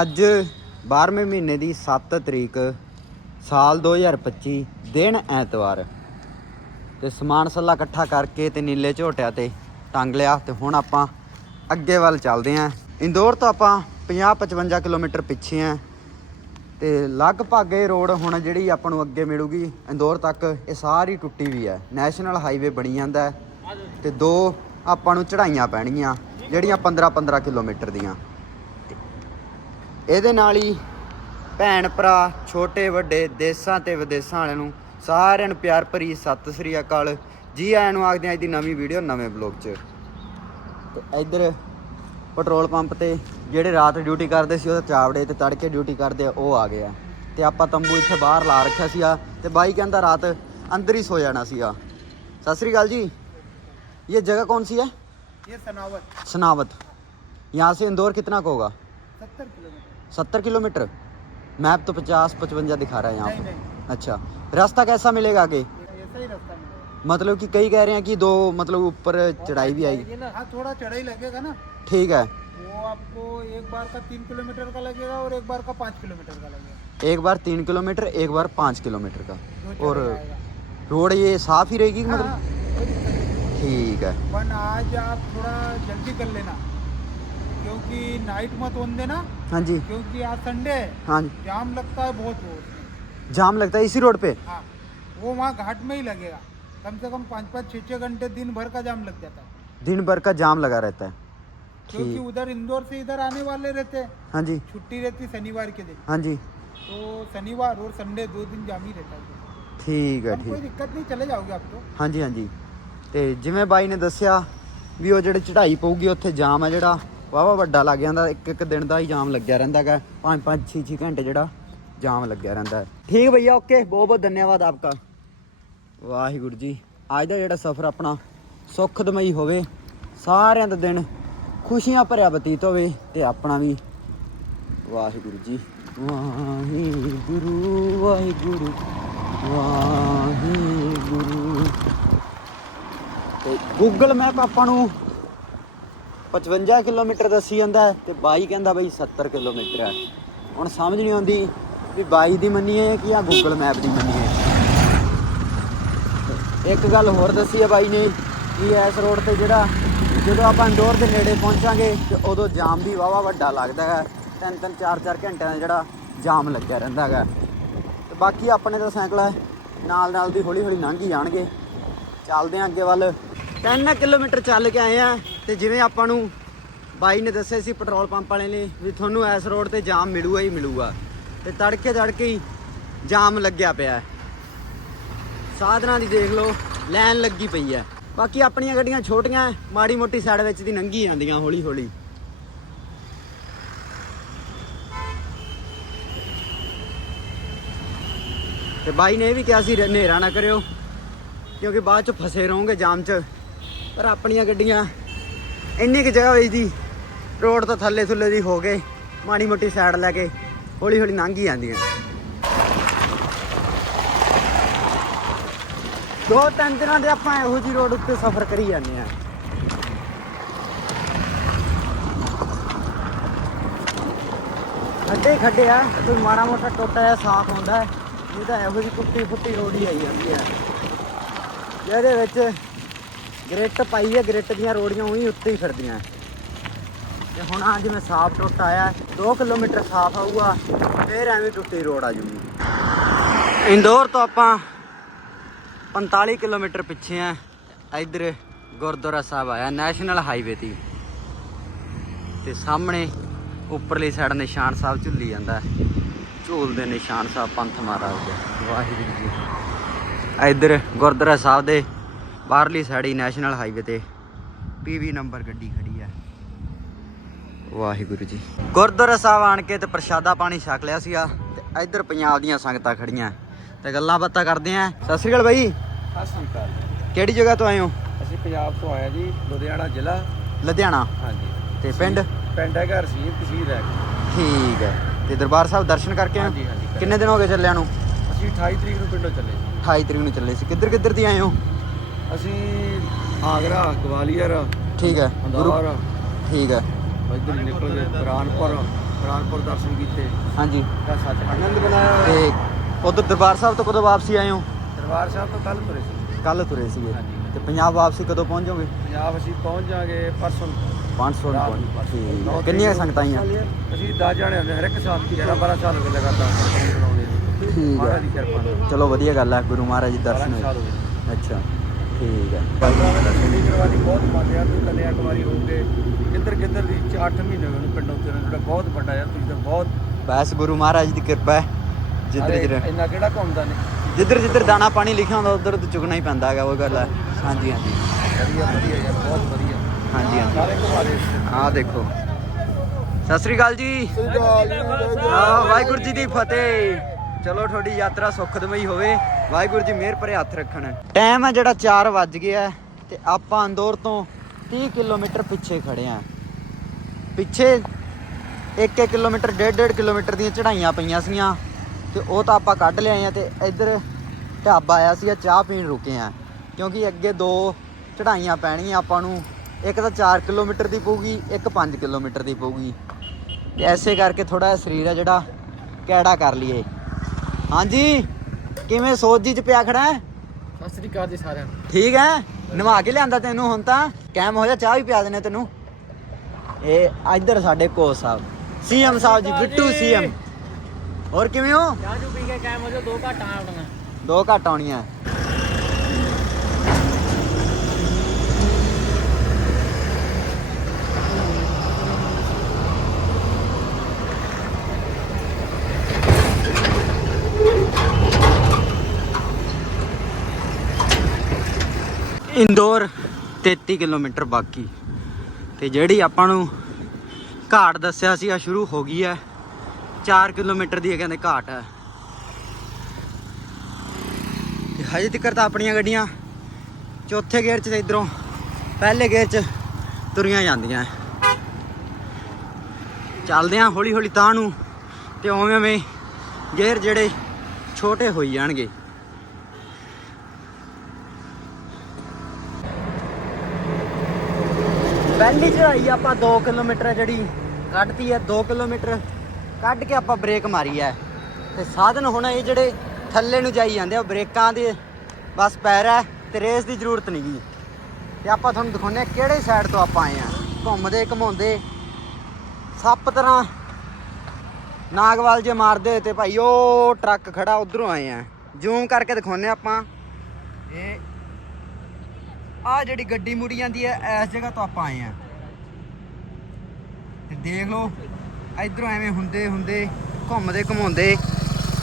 ਅੱਜ 12ਵੇਂ ਮਹੀਨੇ ਦੀ 7 ਤਰੀਕ, ਸਾਲ 2025 ਦਿਨ ਐਤਵਾਰ। ਤੇ ਸਮਾਨ ਸੱਲਾ ਇਕੱਠਾ ਕਰਕੇ ਤੇ ਨੀਲੇ ਝੋਟਿਆਂ ਤੇ ਟੰਗ ਲਿਆ ਤੇ ਹੁਣ ਆਪਾਂ ਅੱਗੇ ਵੱਲ ਚੱਲਦੇ ਆਂ। ਇੰਦੌਰ ਤੋਂ ਆਪਾਂ 50-55 ਕਿਲੋਮੀਟਰ ਪਿੱਛੇ ਆਂ ਤੇ ਲਗਭਗ ਇਹ ਰੋਡ ਹੁਣ ਜਿਹੜੀ ਆਪਾਂ ਨੂੰ ਅੱਗੇ ਮਿਲੂਗੀ, ਇੰਦੌਰ ਤੱਕ ਇਹ ਸਾਰੀ ਟੁੱਟੀ ਵੀ ਹੈ। ਨੈਸ਼ਨਲ ਹਾਈਵੇ ਬਣੀ ਜਾਂਦਾ ਹੈ ਤੇ ਦੋ ਆਪਾਂ ਨੂੰ ਚੜਾਈਆਂ ਪੈਣਗੀਆਂ, ਜਿਹੜੀਆਂ 15-15 ਕਿਲੋਮੀਟਰ ਦੀਆਂ। ਇਹਦੇ ਨਾਲ ਹੀ ਭੈਣ ਭਰਾ ਛੋਟੇ ਵੱਡੇ ਦੇਸਾਂ ਤੇ ਵਿਦੇਸਾਂ ਵਾਲਿਆਂ ਨੂੰ ਸਾਰਿਆਂ ਨੂੰ ਪਿਆਰ ਭਰੀ ਸਤਿ ਸ੍ਰੀ ਅਕਾਲ। ਜੀ ਆਇਆਂ ਨੂੰ ਆਖਦੇ ਆਂ ਅੱਜ ਦੀ ਨਵੀਂ ਵੀਡੀਓ ਨਵੇਂ ਬਲੌਗ 'ਚ। ਤੇ ਇੱਧਰ ਪੈਟਰੋਲ ਪੰਪ ਤੇ ਜਿਹੜੇ ਰਾਤ ਡਿਊਟੀ ਕਰਦੇ ਸੀ ਉਹ ਚਾਵੜੇ ਤੇ ਤੜਕੇ ਡਿਊਟੀ ਕਰਦੇ ਆ ਉਹ ਆ ਗਏ ਆ। ਤੇ ਆਪਾਂ ਤੰਬੂ ਇੱਥੇ ਬਾਹਰ ਲਾ ਰੱਖਿਆ ਸੀ ਆ ਤੇ ਬਾਈ ਕਹਿੰਦਾ ਰਾਤ ਅੰਦਰ ਹੀ ਸੋ ਜਾਣਾ ਸੀ ਆ ਸਤਿ ਸ੍ਰੀ ਅਕਾਲ ਜੀ। ਇਹ ਜਗ੍ਹਾ ਕੌਣ ਸੀ ਹੈ ये सनावत सनावत यहाँ से इंदौर कितना का होगा सत्तर किलोमीटर सत्तर किलोमीटर? मैप तो पचास पचवंजा दिखा रहा है यहाँ पर अच्छा। रास्ता कैसा मिलेगा आगे? ही मिलेगा। मतलब कि कई कह रहे हैं कि दो मतलब ऊपर चढ़ाई भी आएगी। हाँ थोड़ा चढ़ाई लगेगा ना। ठीक है। वो आपको एक बार का तीन किलोमीटर का लगेगा और एक बार का पाँच किलोमीटर का लगेगा। एक बार तीन किलोमीटर एक बार पाँच किलोमीटर का। और रोड ये साफ़ ही रहेगी हाँ, मतलब? हाँ, दिक्कत नहीं। ठीक है। आज आप थोड़ा जल्दी कर लेना। क्योंकि नाइट मत होने देना। हाँ जी क्योंकि आज संडे है हाँ जाम लगता है बहुत वो उसमें। जाम लगता है इसी रोड पे हाँ वो वहाँ घाट में ही लगेगा कम से कम पाँच पाँच छः छः घंटे दिन भर का जाम लग जाता है दिन भर का जाम लगा रहता है क्योंकि ठीक उधर इंदौर से इधर आने वाले रहते हैं हाँ जी छुट्टी रहती शनिवार के दिन हाँ जी तो शनिवार और संडे दो दिन जाम ही रहता है ਠੀਕ ਹੈ अब कोई ਠੀਕ दिक्कत नहीं चले जाओगे आप तो ਹਾਂਜੀ ਹਾਂਜੀ ਤੇ ਜਿਵੇਂ ਬਾਈ ਨੇ ਦੱਸਿਆ ਵੀ ਉਹ ਜਿਹੜੇ ਚੜ੍ਹਾਈ ਪਊਗੀ ਉੱਥੇ ਜਾਮ ਆ ਜਿਹੜਾ ਵਾਵਾ ਵੱਡਾ ਲੱਗ ਜਾਂਦਾ, ਇੱਕ ਇੱਕ ਦਿਨ ਦਾ ਹੀ ਜਾਮ ਲੱਗਿਆ ਰਹਿੰਦਾ ਹੈਗਾ। ਪੰਜ ਪੰਜ 6 6 ਘੰਟੇ ਜਿਹੜਾ ਜਾਮ ਲੱਗਿਆ ਰਹਿੰਦਾ ਹੈ। ਠੀਕ ਭਈਆ ਓਕੇ ਬਹੁਤ ਬਹੁਤ ਧੰਨਵਾਦ ਆਪਕਾ। ਵਾਹਿਗੁਰੂ ਜੀ, ਅੱਜ ਦਾ ਜਿਹੜਾ ਸਫ਼ਰ ਆਪਣਾ ਸੁਖਦਮਈ ਹੋਵੇ, ਸਾਰਿਆਂ ਦਾ ਦਿਨ ਖੁਸ਼ੀਆਂ ਭਰਿਆ ਬਤੀਤ ਹੋਵੇ ਤੇ ਆਪਣਾ ਵੀ। ਵਾਹਿਗੁਰੂ ਜੀ, ਵਾਹਿਗੁਰੂ ਵਾਹਿਗੁਰੂ ਵਾਹਿਗੁਰੂ। ਤੇ ਗੂਗਲ ਮੈਪ ਆਪਾਂ ਨੂੰ 55 ਕਿਲੋਮੀਟਰ ਦੱਸੀ ਜਾਂਦਾ ਹੈ ਤੇ ਬਾਈ ਕਹਿੰਦਾ ਬਈ 70 ਕਿਲੋਮੀਟਰ ਹੈ। ਹੁਣ ਸਮਝ ਨਹੀਂ ਆਉਂਦੀ ਵੀ ਬਾਈ ਦੀ ਮੰਨੀਏ ਕਿ ਜਾਂ ਗੂਗਲ ਮੈਪ ਦੀ ਮੰਨੀਏ। ਇੱਕ ਗੱਲ ਹੋਰ ਦੱਸੀ ਹੈ ਬਾਈ ਨੇ ਕਿ ਇਸ ਰੋਡ ਤੇ ਜਿਹੜਾ ਜਦੋਂ ਆਪਾਂ ਇੰਦੌਰ ਦੇ ਨੇੜੇ ਪਹੁੰਚਾਂਗੇ ਤੇ ਉਦੋਂ ਜਾਮ ਵੀ ਵਾਵਾ ਵੱਡਾ ਲੱਗਦਾ ਹੈ। ਤਿੰਨ ਤਿੰਨ ਚਾਰ ਚਾਰ ਘੰਟਿਆਂ ਦਾ ਜਿਹੜਾ ਜਾਮ ਲੱਗਿਆ ਰਹਿੰਦਾ ਹੈਗਾ। ਤੇ ਬਾਕੀ ਆਪਣੇ ਤਾਂ ਸਾਈਕਲ ਹੈ, ਨਾਲ ਨਾਲ ਦੀ ਹੌਲੀ ਹੌਲੀ ਲੰਘ ਹੀ ਜਾਣਗੇ। ਚੱਲਦੇ ਆਂ ਅੱਗੇ ਵੱਲ। 3 ਕਿਲੋਮੀਟਰ ਚੱਲ ਕੇ ਆਏ ਆ ਤੇ ਜਿਵੇਂ ਆਪਾਂ ਨੂੰ ਬਾਈ ਨੇ ਦੱਸਿਆ ਸੀ ਪੈਟਰੋਲ ਪੰਪ ਵਾਲੇ ਨੇ ਵੀ ਤੁਹਾਨੂੰ ਇਸ ਰੋਡ ਤੇ ਜਾਮ ਮਿਲੂਗਾ ਹੀ ਮਿਲੂਗਾ। ਤੇ ਤੜਕੇ ਤੜਕੇ ਹੀ ਜਾਮ ਲੱਗਿਆ ਪਿਆ ਸਾਧਨਾਂ ਦੀ ਦੇਖ ਲਓ, ਲਾਈਨ ਲੱਗੀ ਪਈ ਹੈ। ਬਾਕੀ ਆਪਣੀਆਂ ਗੱਡੀਆਂ ਛੋਟੀਆਂ ਮਾੜੀ ਮੋਟੀ ਸਾਈਡ ਵਿੱਚ ਦੀ ਲੰਘੀ ਜਾਂਦੀਆਂ ਹੌਲੀ ਹੌਲੀ। ਤੇ ਬਾਈ ਨੇ ਇਹ ਵੀ ਕਿਹਾ ਸੀ, ਹਨੇਰਾ ਨਾ ਕਰਿਓ, ਕਿਉਂਕਿ ਬਾਅਦ ਚ ਫਸੇ ਰਹੋਗੇ ਜਾਮ 'ਚ। ਪਰ ਆਪਣੀਆਂ ਗੱਡੀਆਂ ਇੰਨੀ ਕੁ ਜਗ੍ਹਾ ਵਿੱਚ ਦੀ ਰੋਡ ਤੋਂ ਥੱਲੇ ਥੁੱਲੇ ਦੀ ਹੋ ਗਏ। ਮਾੜੀ ਮੋਟੀ ਸਾਈਡ ਲੈ ਕੇ ਹੌਲੀ ਹੌਲੀ ਲੰਘ ਹੀ ਜਾਂਦੀਆਂ। ਦੋ ਤਿੰਨ ਦਿਨਾਂ ਦੇ ਆਪਾਂ ਇਹੋ ਜੀ ਰੋਡ ਉੱਤੇ ਸਫ਼ਰ ਕਰੀ ਜਾਂਦੇ ਆ ਖੱਡੇ ਹੀ ਖੱਡੇ ਆ, ਕੋਈ ਮਾੜਾ ਮੋਟਾ ਟੋਟਾ ਜਿਹਾ ਸਾਫ਼ ਹੁੰਦਾ। ਹੈ ਇਹ ਤਾਂ ਇਹੋ ਜੀ ਟੁੱਟੀ ਫੁੱਟੀ ਰੋਡ ਹੀ ਆਈ ਜਾਂਦੀ ਹੈ ਜਿਹਦੇ ਵਿੱਚ ਗ੍ਰਿਟ ਪਾਈ ਹੈ, ਗ੍ਰਿਟ ਦੀਆਂ ਰੋੜੀਆਂ ਉਹੀ ਉੱਤੇ ਹੀ ਫਿਰਦੀਆਂ। ਤੇ ਹੁਣ ਆ ਜਿਵੇਂ ਸਾਫ਼ ਟੁੱਟ ਆਇਆ 2 ਕਿਲੋਮੀਟਰ ਸਾਫ਼ ਆਊਗਾ, ਫੇਰ ਐਵੇਂ ਟੁੱਟੀ ਰੋਡ ਆ ਜੂਗੀ। ਇੰਦੌਰ ਤੋਂ ਆਪਾਂ 45 ਕਿਲੋਮੀਟਰ ਪਿੱਛੇ ਆ, ਇੱਧਰ ਗੁਰਦੁਆਰਾ ਸਾਹਿਬ ਆਇਆ, ਨੈਸ਼ਨਲ ਹਾਈਵੇ ਤੇ। ਤੇ ਸਾਹਮਣੇ ਉੱਪਰਲੀ ਸਾਈਡ ਨਿਸ਼ਾਨ ਸਾਹਿਬ ਝੁੱਲੀ ਜਾਂਦਾ ਹੈ। ਝੂਲਦੇ ਨਿਸ਼ਾਨ ਸਾਹਿਬ ਪੰਥ ਮਹਾਰਾਜ ਦੇ। ਵਾਹਿਗੁਰੂ ਜੀ। ਇੱਧਰ ਗੁਰਦੁਆਰਾ ਸਾਹਿਬ ਦੇ ਬਾਹਰਲੀ ਸਾਈਡ ਹੀ ਨੈਸ਼ਨਲ ਹਾਈਵੇ ਤੇ ਪੀਵੀ ਨੰਬਰ ਗੱਡੀ ਖੜੀ ਹੈ ਵਾਹਿਗੁਰੂ ਜੀ। ਗੁਰਦੁਆਰਾ ਸਾਹਿਬ ਆਣ ਕੇ ਤੇ ਪ੍ਰਸ਼ਾਦਾ ਪਾਣੀ ਛਕ ਲਿਆ ਸੀਗਾ ਤੇ ਇੱਧਰ ਪੰਜਾਬ ਦੀਆਂ ਸੰਗਤਾਂ ਖੜੀਆਂ। ਤੇ ਗੱਲਾਂ ਬਾਤਾਂ ਕਰਦੇ ਆਂ। ਸਤਿ ਸ੍ਰੀ ਅਕਾਲ ਬਾਈ। ਸਤਿ ਸ਼੍ਰੀ ਅਕਾਲ ਕਿਹੜੀ ਜਗ੍ਹਾ ਤੋਂ ਆਏ ਹੋ? ਅਸੀਂ ਪੰਜਾਬ ਤੋਂ ਆਏ ਜੀ ਲੁਧਿਆਣਾ ਜ਼ਿਲ੍ਹਾ। ਲੁਧਿਆਣਾ। ਹਾਂਜੀ। ਤੇ ਪਿੰਡ? ਪਿੰਡ ਹੈਗਾ ਰਸੀਦ ਤਹਿਸੀਲ ਹੈ ਠੀਕ ਹੈ। ਤੇ ਦਰਬਾਰ ਸਾਹਿਬ ਦਰਸ਼ਨ ਕਰਕੇ ਆਏ? ਹਾਂਜੀ, ਹਾਂਜੀ, ਕਿੰਨੇ ਦਿਨ ਹੋ ਗਏ ਚੱਲਿਆਂ ਨੂੰ? ਅਸੀਂ 28 ਤਰੀਕ ਨੂੰ ਪਿੰਡੋਂ ਚੱਲੇ ਸੀ 28 ਤਰੀਕ ਨੂੰ ਚੱਲੇ ਸੀ। ਕਿੱਧਰ ਕਿੱਧਰ ਦੀ ਆਏ ਹੋ? ਅਸੀਂ ਆਗਰਾ ਗਵਾਲੀਅਰ ਠੀਕ ਹੈ। ਗੁਰੂ ਅੰਦੌਰ ਠੀਕ ਹੈ। ਇੱਧਰ ਨਿਕਲ ਗਏ ਬਰਾਨਪੁਰ ਰਾਜਪੁਰ ਦਰਸ਼ਨ ਕੀਤੇ। ਹਾਂਜੀ। ਦਾ ਸੱਚ ਆਨੰਦ ਬਣਾਇਆ ਤੇ ਉਧਰ ਦਰਬਾਰ ਸਾਹਿਬ ਤੋਂ ਕਦੋਂ ਵਾਪਸੀ ਆਏ ਹੋ? ਦਰਬਾਰ ਸਾਹਿਬ ਤੋਂ ਕੱਲ ਤੁਰੇ ਸੀ। ਕੱਲ ਤੁਰੇ ਸੀਗੇ। ਹਾਂਜੀ। ਤੇ ਪੰਜਾਬ ਵਾਪਸੀ ਕਦੋਂ ਪਹੁੰਚੋਗੇ ਪੰਜਾਬ ਅਸੀਂ ਪਹੁੰਚ ਜਾਾਂਗੇ ਪਰਸੋਂ 500 ਰਾਤ ਨੂੰ ਪਰਸੋਂ। ਨੌ। ਕਿੰਨੀਆਂ ਤਰੀਕ ਨੂੰ ਸੰਗਤਾਂ ਆਈਆਂ? ਅਸੀਂ 10 ਜਾਣੇ ਹੁੰਦੇ ਹਰ ਇੱਕ ਸਾਲ 11 12 ਸਾਲ ਹੋ ਗਏ ਲਗਾਤਾਰ ਠੀਕ ਮਹਾਰਾਜ ਹੈ ਦੀ ਕਿਰਪਾ ਨਾਲ। ਚਲੋ ਵਧੀਆ ਗੱਲ ਹੈ ਗੁਰੂ ਮਹਾਰਾਜ ਜੀ ਦਰਸ਼ਨ 12 ਸਾਲ ਹੋਏ ਹੋ ਗਏ। ਅੱਛਾ। ਠੀਕ ਹੈ। ਬਾਬਾ ਦਾ ਬਹੁਤ ਮੰਨਦੇ ਆ ਤੁਸੀਂ ਕੰਨਿਆ ਕੁਮਾਰੀ ਹੋ ਗਏ ਕਿੱਧਰ ਕਿੱਧਰ ਦੀ 8 ਮਹੀਨੇ ਹੋਏ ਨੇ ਪਿੰਡੋਂ ਤੇ ਜਿਹੜਾ ਬਹੁਤ ਵੱਡਾ ਆ ਤੁਸੀਂ ਤਾਂ ਬਹੁਤ ਬਸ ਗੁਰੂ ਮਹਾਰਾਜ ਦੀ ਕਿਰਪਾ ਹੈ ਜਿੱਧਰ ਜਿੱਧਰ ਇੰਨਾ ਕਿਹੜਾ ਘੁੰਮਦਾ ਨੇ ਜਿੱਧਰ ਜਿੱਧਰ ਦਾਣਾ ਪਾਣੀ ਲਿਖਿਆ ਹੁੰਦਾ ਉਧਰ ਤਾਂ ਚੁਗਣਾ ਹੀ ਪੈਂਦਾ ਹੈਗਾ ਉਹ ਗੱਲ ਹੈ। ਹਾਂਜੀ ਹਾਂਜੀ। ਵਧੀਆ ਵਧੀਆ ਯਾਰ ਬਹੁਤ ਵਧੀਆ। ਹਾਂਜੀ ਹਾਂਜੀ। ਸਾਰੇ ਘੁਮਾਰੇ ਆਹ ਦੇਖੋ। ਸਤਿ ਸ੍ਰੀ ਅਕਾਲ ਜੀ। ਹਾਂ ਵਾਹਿਗੁਰੂ ਜੀ ਦੀ ਫਤਿਹ। ਚਲੋ ਤੁਹਾਡੀ ਯਾਤਰਾ ਸੁਖਦਮਈ ਹੋਵੇ। ਵਾਹਿਗੁਰੂ ਜੀ, ਮਿਹਰ ਭਰੇ ਹੱਥ ਰੱਖਣ। ਟਾਈਮ ਹੈ ਜਿਹੜਾ 4 ਵੱਜ ਗਿਆ ਹੈ ਤੇ ਆਪਾਂ ਅੰਦੌਰ ਤੋਂ 30 ਕਿਲੋਮੀਟਰ ਪਿੱਛੇ ਖੜੇ ਆ ਪਿੱਛੇ 1-1 ਕਿਲੋਮੀਟਰ 1.5 ਕਿਲੋਮੀਟਰ ਦੀਆਂ ਚੜਾਈਆਂ ਪਈਆਂ ਸੀਆਂ ਤੇ ਉਹ ਤਾਂ ਆਪਾਂ ਕੱਢ ਲਿਆਏ ਆ ਤੇ ਇੱਧਰ ਢਾਬਾ ਆਇਆ ਸੀਗਾ ਚਾਹ ਪੀਣ ਰੁਕੇ ਆ ਕਿਉਂਕਿ ਅੱਗੇ ਦੋ ਚੜਾਈਆਂ ਪੈਣੀਆਂ ਆਪਾਂ ਨੂੰ, ਇੱਕ ਤਾਂ 4 ਕਿਲੋਮੀਟਰ ਦੀ ਪਊਗੀ, ਇੱਕ 5 ਕਿਲੋਮੀਟਰ ਦੀ ਪਊਗੀ। ਤੇ ਐਸੇ ਕਰਕੇ ਥੋੜਾ ਜਿਹਾ ਸਰੀਰ ਆ ਜਿਹੜਾ, ਕੈੜਾ ਕਰ ਲਈਏ। ਹਾਂਜੀ? ਕਿਵੇਂ ਸੋਚ ਜੀ ਚ ਪਿਆ ਖੜਾ ਹੈ? ਸਤਿ ਸ੍ਰੀ ਅਕਾਲ ਜੀ ਸਾਰਿਆਂ ਨੂੰ। ਠੀਕ ਹੈ? ਨਵਾ ਕੇ ਲਿਆਂਦਾ ਤੈਨੂੰ ਹੁਣ ਤਾਂ। ਕੈਮ ਹੋ ਜਾ ਚਾਹ ਵੀ ਪਿਆ ਦੇਣੇ ਤੈਨੂੰ। ਇਹ ਇੱਧਰ ਸਾਡੇ ਕੋਚ ਸਾਹਿਬ। CM Sahib ji Bittu CM. ਹੋਰ ਕਿਵੇਂ ਹੋ? ਚਾਹ ਚੂ ਪੀ ਕੇ ਕਾਇਮ ਹੋ ਜਾ ਦੋ ਘਾਟਾਂ ਆਉਣੀਆਂ। ਦੋ ਘੱਟ ਆਉਣੀਆਂ। ਇੰਦੌਰ 33 ਕਿਲੋਮੀਟਰ ਬਾਕੀ। ਤੇ ਜਿਹੜੀ ਆਪਾਂ ਨੂੰ ਘਾਟ ਦੱਸਿਆ ਸੀ ਆ ਸ਼ੁਰੂ ਹੋ ਗਈ ਹੈ। 4 ਕਿਲੋਮੀਟਰ ਦੀ ਇਹ ਕਹਿੰਦੇ ਘਾਟ ਹੈ। ਤੇ ਹਜੇ ਤੱਕ ਤਾਂ ਆਪਣੀਆਂ ਗੱਡੀਆਂ ਚੌਥੇ ਗੇਅਰ 'ਚ ਤੇ ਇਧਰੋਂ ਪਹਿਲੇ ਗੇਅਰ 'ਚ ਤੁਰੀਆਂ ਜਾਂਦੀਆਂ ਚੱਲਦੇ ਆਂ ਹੌਲੀ ਹੌਲੀ ਤਾਂ ਨੂੰ ਤੇ ਉਵੇਂ ਉਵੇਂ ਗੇਅਰ ਜਿਹੜੇ ਛੋਟੇ ਹੋਈ ਜਾਣਗੇ। ਪਹਿਲੀ ਚੜਾਈ ਆਪਾਂ 2 ਕਿਲੋਮੀਟਰ ਹੈ ਜਿਹੜੀ, ਕੱਢਤੀ ਹੈ 2 ਕਿਲੋਮੀਟਰ। ਕੱਢ ਕੇ ਆਪਾਂ ਬ੍ਰੇਕ ਮਾਰੀ ਹੈ। ਤੇ ਸਾਧਨ ਹੁਣ ਇਹ ਜਿਹੜੇ ਥੱਲੇ ਨੂੰ ਜਾਈ ਜਾਂਦੇ ਆ, ਉਹ ਬ੍ਰੇਕਾਂ ਦੇ ਬਸ ਪੈਰ ਹੈ ਤੇ ਰੇਸ ਦੀ ਜ਼ਰੂਰਤ ਨਹੀਂ ਗੀ। ਤੇ ਆਪਾਂ ਤੁਹਾਨੂੰ ਦਿਖਾਉਂਦੇ ਆ ਕਿਹੜੇ ਸਾਈਡ ਤੋਂ ਆਪਾਂ ਆਏ ਆ ਘੁੰਮਦੇ ਘਮਾਉਂਦੇ, ਸੱਪ ਤਰ੍ਹਾਂ ਨਾਗਵਾਲ ਜੇ ਮਾਰਦੇ ਤੇ ਭਾਈ ਉਹ ਟਰੱਕ ਖੜਾ ਉਧਰੋਂ ਆਏ ਆ ਜ਼ੂਮ ਕਰਕੇ ਦਿਖਾਉਂਦੇ ਆ ਆਪਾਂ। ਇਹ ਆ ਜਿਹੜੀ ਗੱਡੀ ਮੁੜੀ ਜਾਂਦੀ ਹੈ, ਇਸ ਜਗ੍ਹਾ ਤੋਂ ਆਪਾਂ ਆਏ ਆ ਤੇ ਦੇਖ ਲਓ, ਇਧਰੋਂ ਐਵੇਂ ਹੁੰਦੇ ਹੁੰਦੇ ਘੁੰਮਦੇ ਘਮਾਉਂਦੇ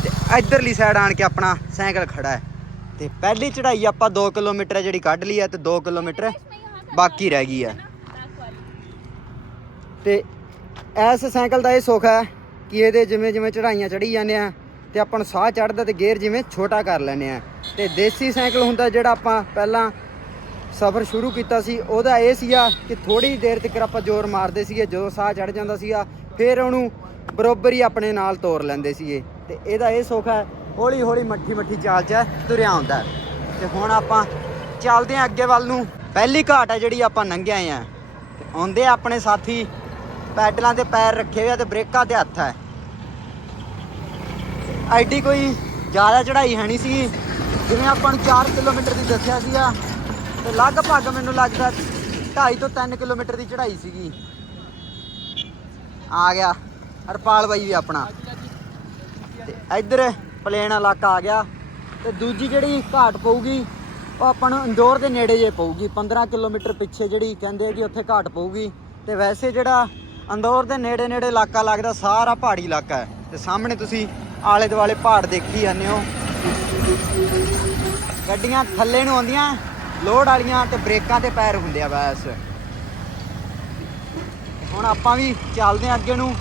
ਤੇ ਇਧਰਲੀ ਸਾਈਡ ਆਣ ਕੇ ਆਪਣਾ ਸਾਈਕਲ ਖੜਾ ਹੈ। ਤੇ ਪਹਿਲੀ ਚੜ੍ਹਾਈ ਆਪਾਂ 2 ਕਿਲੋਮੀਟਰ ਜਿਹੜੀ ਕੱਢ ਲਈ ਹੈ ਤੇ 2 ਕਿਲੋਮੀਟਰ ਬਾਕੀ ਰਹਿ ਗਈ ਹੈ। ਤੇ ਇਸ ਸਾਈਕਲ ਦਾ ਇਹ ਸੁੱਖ ਹੈ ਕਿ ਇਹਦੇ ਜਿਵੇਂ ਜਿਵੇਂ ਚੜਾਈਆਂ ਚੜੀ ਜਾਂਦੇ ਆ ਤੇ ਆਪਾਂ ਨੂੰ ਸਾਹ ਚੜਦਾ ਤੇ ਗੇਅਰ ਜਿਵੇਂ ਛੋਟਾ ਕਰ ਲੈਂਦੇ ਆ। ਤੇ ਦੇਸੀ ਸਾਈਕਲ ਹੁੰਦਾ ਜਿਹੜਾ ਆਪਾਂ ਪਹਿਲਾਂ ਸਫ਼ਰ ਸ਼ੁਰੂ ਕੀਤਾ ਸੀ, ਉਹਦਾ ਇਹ ਸੀਗਾ ਕਿ ਥੋੜੀ ਦੇਰ ਤੱਕ ਆਪਾਂ ਜ਼ੋਰ ਮਾਰਦੇ ਸੀਗੇ, ਜਦੋਂ ਸਾਹ ਚੜ ਜਾਂਦਾ ਸੀਗਾ, ਫਿਰ ਉਹਨੂੰ ਬਰੋਬਰ ਹੀ ਆਪਣੇ ਨਾਲ ਤੋਰ ਲੈਂਦੇ ਸੀਗੇ। ਤੇ ਇਹਦਾ ਇਹ ਸੁੱਖ ਹੈ ਹੌਲੀ ਹੌਲੀ ਮੱਠੀ ਮੱਠੀ ਚਾਲ 'ਚ ਤੁਰਿਆ ਆਉਂਦਾ ਹੈ। ਤੇ ਹੁਣ ਆਪਾਂ ਚੱਲਦੇ ਆਂ ਅੱਗੇ ਵੱਲ ਨੂੰ। ਪਹਿਲੀ ਘਾਟ ਹੈ ਜਿਹੜੀ ਆਪਾਂ ਲੰਘੇ ਆਏ ਆ ਤੇ ਆਉਂਦੇ ਆਪਣੇ ਸਾਥੀ, ਪੈਡਲਾਂ ਤੇ ਪੈਰ ਰੱਖੇ ਹੋਏ ਆ ਤੇ ਬ੍ਰੇਕਾਂ ਤੇ ਹੱਥ ਹੈ। ਐਡੀ ਕੋਈ ਜ਼ਿਆਦਾ ਚੜ੍ਹਾਈ ਹੈ ਨਹੀਂ ਸੀ। ਜਿਵੇਂ ਆਪਾਂ ਨੂੰ 4 ਕਿਲੋਮੀਟਰ ਦੀ ਦੱਸਿਆ ਸੀਗਾ ਤੇ ਲਗਭਗ ਮੈਨੂੰ ਲੱਗਦਾ 2.5 ਤੋਂ 3 ਕਿਲੋਮੀਟਰ ਦੀ ਚੜ੍ਹਾਈ ਸੀਗੀ। ਆ ਗਿਆ, ਹਰਪਾਲ ਬਾਈ ਵੀ ਆਪਣਾ। ਤੇ ਇੱਧਰ ਪਲੇਨ ਇਲਾਕਾ ਆ ਗਿਆ, ਤੇ ਦੂਜੀ ਜਿਹੜੀ ਘਾਟ ਪਊਗੀ, ਉਹ ਆਪਾਂ ਨੂੰ ਇੰਦੌਰ ਦੇ ਨੇੜੇ ਜੇ ਪਊਗੀ। 15 ਕਿਲੋਮੀਟਰ ਪਿੱਛੇ ਜਿਹੜੀ ਕਹਿੰਦੇ ਆ ਕਿ ਉੱਥੇ ਘਾਟ ਪਊਗੀ। ਤੇ ਵੈਸੇ ਜਿਹੜਾ ਇੰਦੌਰ ਦੇ ਨੇੜੇ ਨੇੜੇ ਇਲਾਕਾ ਲੱਗਦਾ, ਸਾਰਾ ਪਹਾੜੀ ਇਲਾਕਾ ਹੈ। ਤੇ ਸਾਹਮਣੇ ਤੁਸੀਂ ਆਲੇ ਦੁਆਲੇ ਪਹਾੜ ਦੇਖੀ ਜਾਂਦੇ ਹੋ। ਗੱਡੀਆਂ ਥੱਲੇ ਨੂੰ ਆਉਂਦੀਆਂ। ਲੋਡ ਵਾਲੀਆਂ ਤੇ ਬ੍ਰੇਕਾਂ ਤੇ ਪੈਰ ਹੁੰਦੇ ਆ ਬਸ। ਹੁਣ ਆਪਾਂ ਵੀ ਚੱਲਦੇ ਆ ਅੱਗੇ ਨੂੰ।